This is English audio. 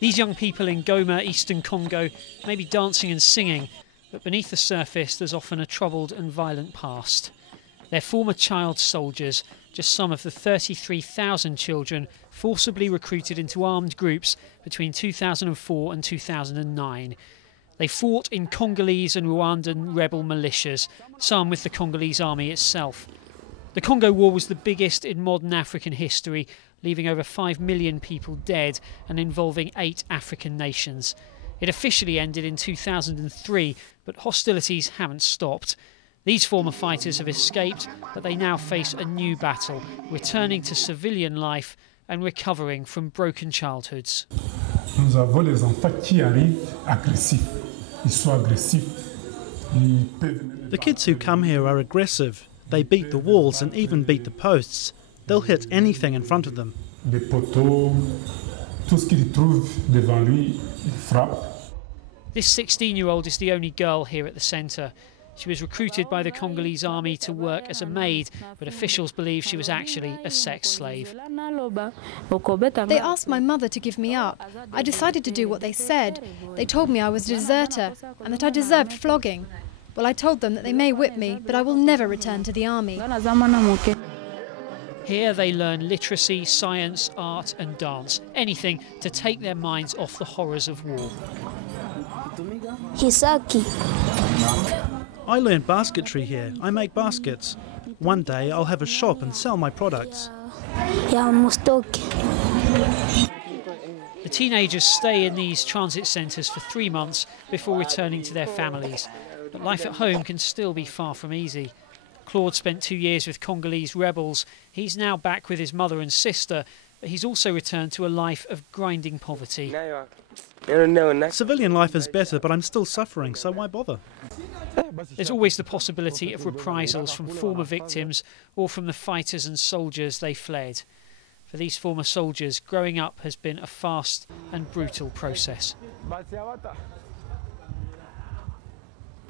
These young people in Goma, eastern Congo, may be dancing and singing, but beneath the surface there's often a troubled and violent past. They're former child soldiers, just some of the 33,000 children forcibly recruited into armed groups between 2004 and 2009. They fought in Congolese and Rwandan rebel militias, some with the Congolese army itself. The Congo War was the biggest in modern African history, leaving over 5 million people dead and involving 8 African nations. It officially ended in 2003, but hostilities haven't stopped. These former fighters have escaped, but they now face a new battle, returning to civilian life and recovering from broken childhoods. Nous avons les enfants qui arrivent agressifs. Ils sont agressifs. The kids who come here are aggressive. They beat the walls and even beat the posts. They'll hit anything in front of them. Des poteaux, tout ce qu'ils trouvent devant lui, il frappe. This 16-year-old is the only girl here at the centre. She was recruited by the Congolese army to work as a maid, but officials believe she was actually a sex slave. They asked my mother to give me up. I decided to do what they said. They told me I was a deserter and that I deserved flogging. Well, I told them that they may whip me, but I will never return to the army. Here they learn literacy, science, art and dance, anything to take their minds off the horrors of war. Hisaki. I learned basketry here. I make baskets. One day I'll have a shop and sell my products. The teenagers stay in these transit centres for 3 months before returning to their families. But life at home can still be far from easy. Claude spent 2 years with Congolese rebels. He's now back with his mother and sister, but he's also returned to a life of grinding poverty. Civilian life is better, but I'm still suffering, so why bother? There's always the possibility of reprisals from former victims or from the fighters and soldiers they fled. For these former soldiers, growing up has been a fast and brutal process.